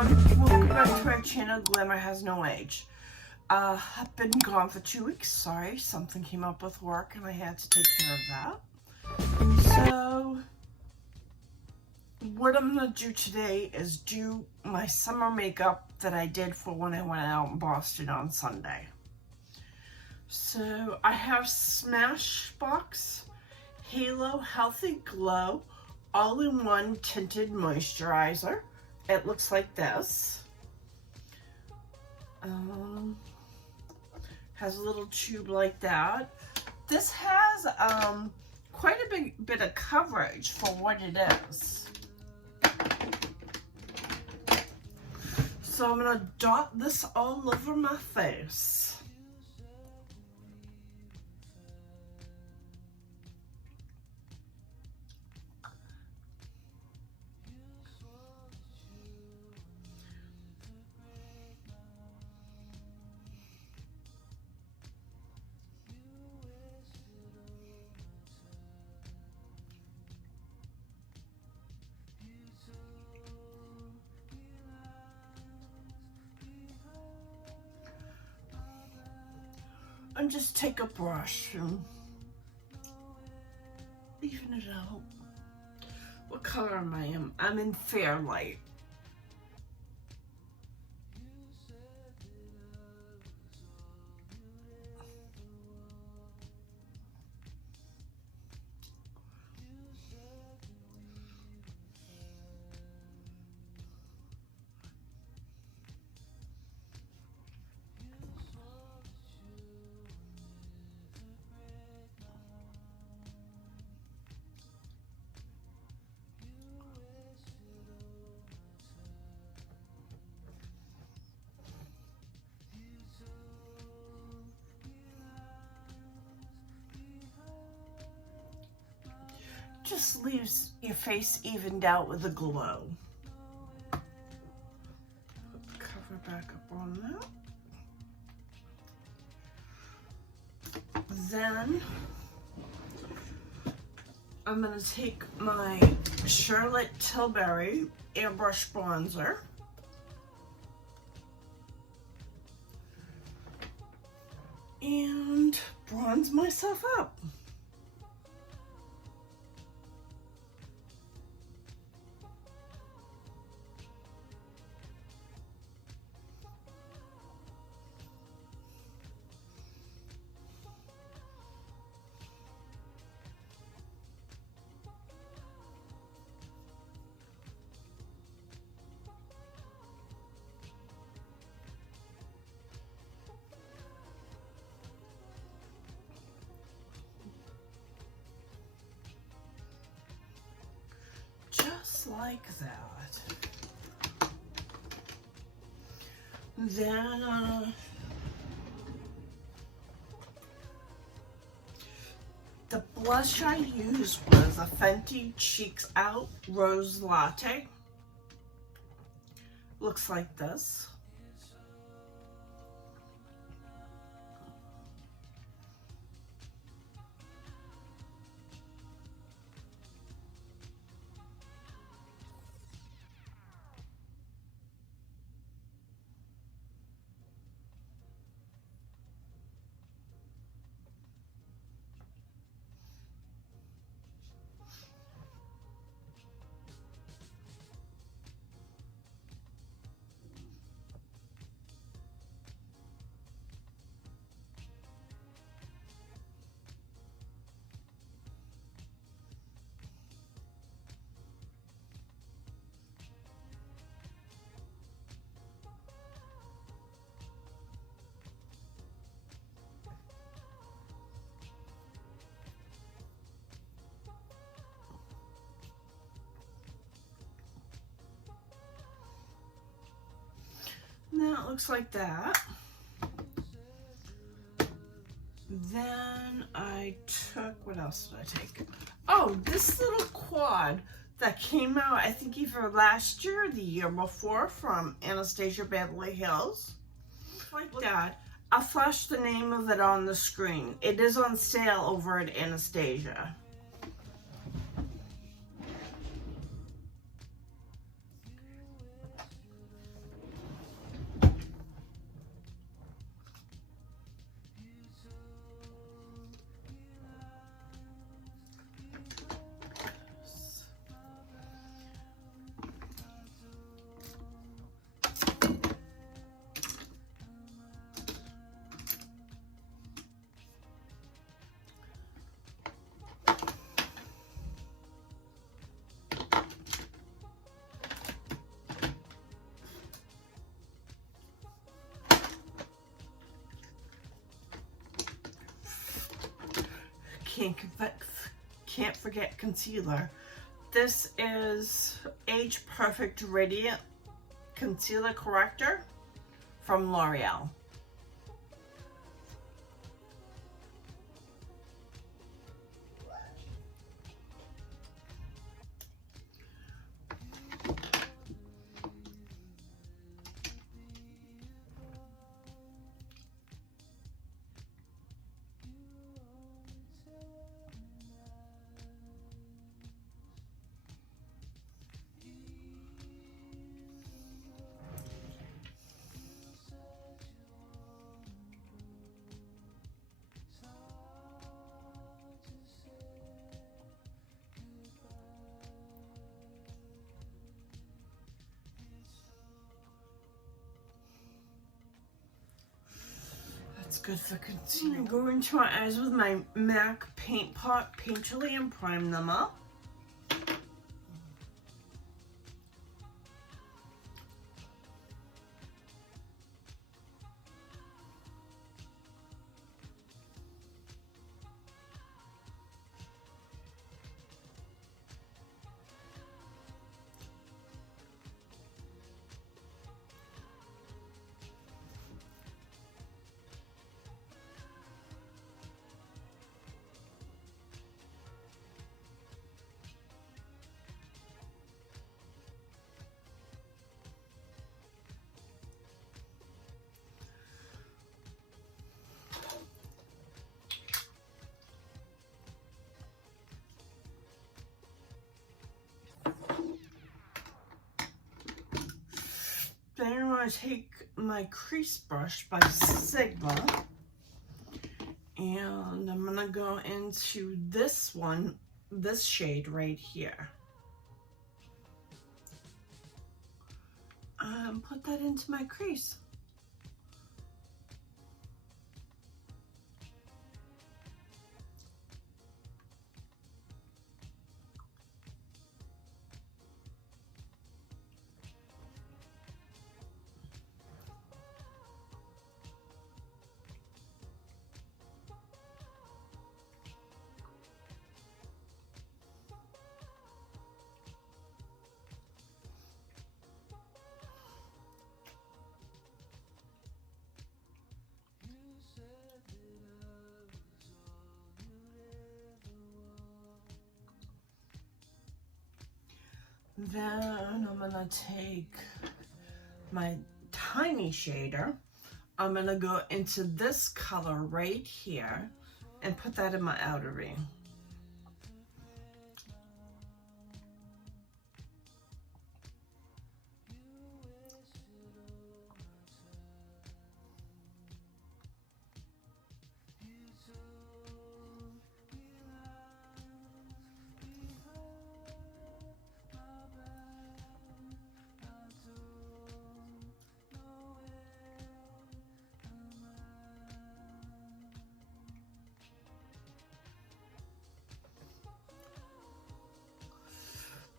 everyone, welcome back to our channel, Glamour Has No Age. I've been gone for 2 weeks, sorry, something came up with work and I had to take care of that. So, what I'm going to do today is do my summer makeup that I did for when I went out in Boston on Sunday. So, I have Smashbox Halo Healthy Glow All-in-One Tinted Moisturizer. It looks like this. Has a little tube like that. This has quite a big bit of coverage for what it is. So I'm gonna dot this all over my face. And just take a brush and even it out. What color am I in? I'm in Fairlight. Just leaves your face evened out with a glow. Put the cover back up on that. Then I'm going to take my Charlotte Tilbury Airbrush Bronzer. And bronze myself up. Like that. Then the blush I used was a Fenty Cheeks Out Rose Latte. Looks like this. Now it looks like that. Then I took, what else did I take? Oh, this little quad that came out, I think either last year or the year before, from Anastasia Beverly Hills. Like that. I'll flash the name of it on the screen. It is on sale over at Anastasia. can't forget concealer. This is Age Perfect Radiant Concealer Corrector from L'Oreal. It's good for concealer. I'm going to go into my eyes with my MAC Paint Pot Painterly and prime them up. Then I'm going to take my crease brush by Sigma and I'm going to go into this one, this shade right here. Put that into my crease. Then I'm gonna take my tiny shader. I'm gonna go into this color right here and put that in my outer ring.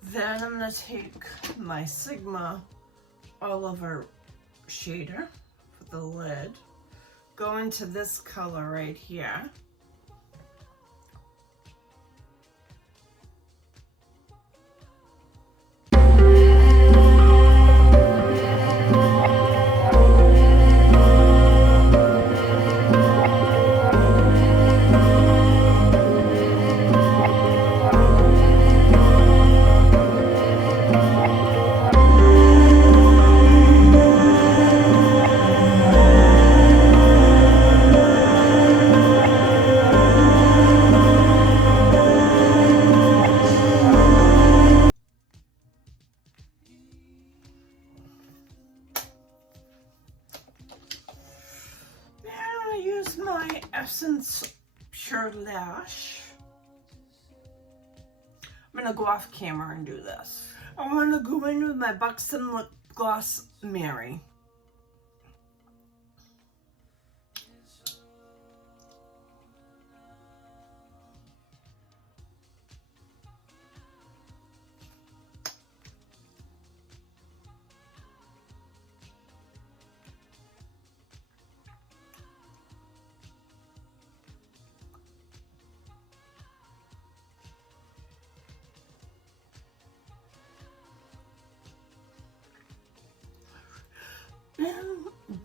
Then I'm going to take my Sigma Oliver shader for the lid, go into this color right here. My Essence Pure Lash. I'm gonna go off camera and do this. I want to go in with my Buxton Lip Gloss Mary.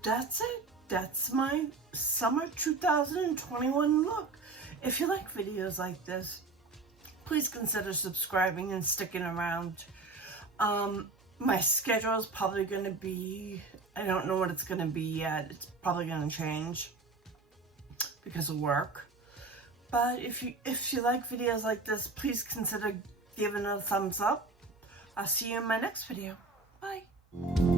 that's it. That's my summer 2021 look. If you like videos like this, please consider subscribing and sticking around. My schedule is probably going to be, I don't know what it's going to be yet. It's probably going to change because of work. But if you like videos like this, please consider giving it a thumbs up. I'll see you in my next video. Bye.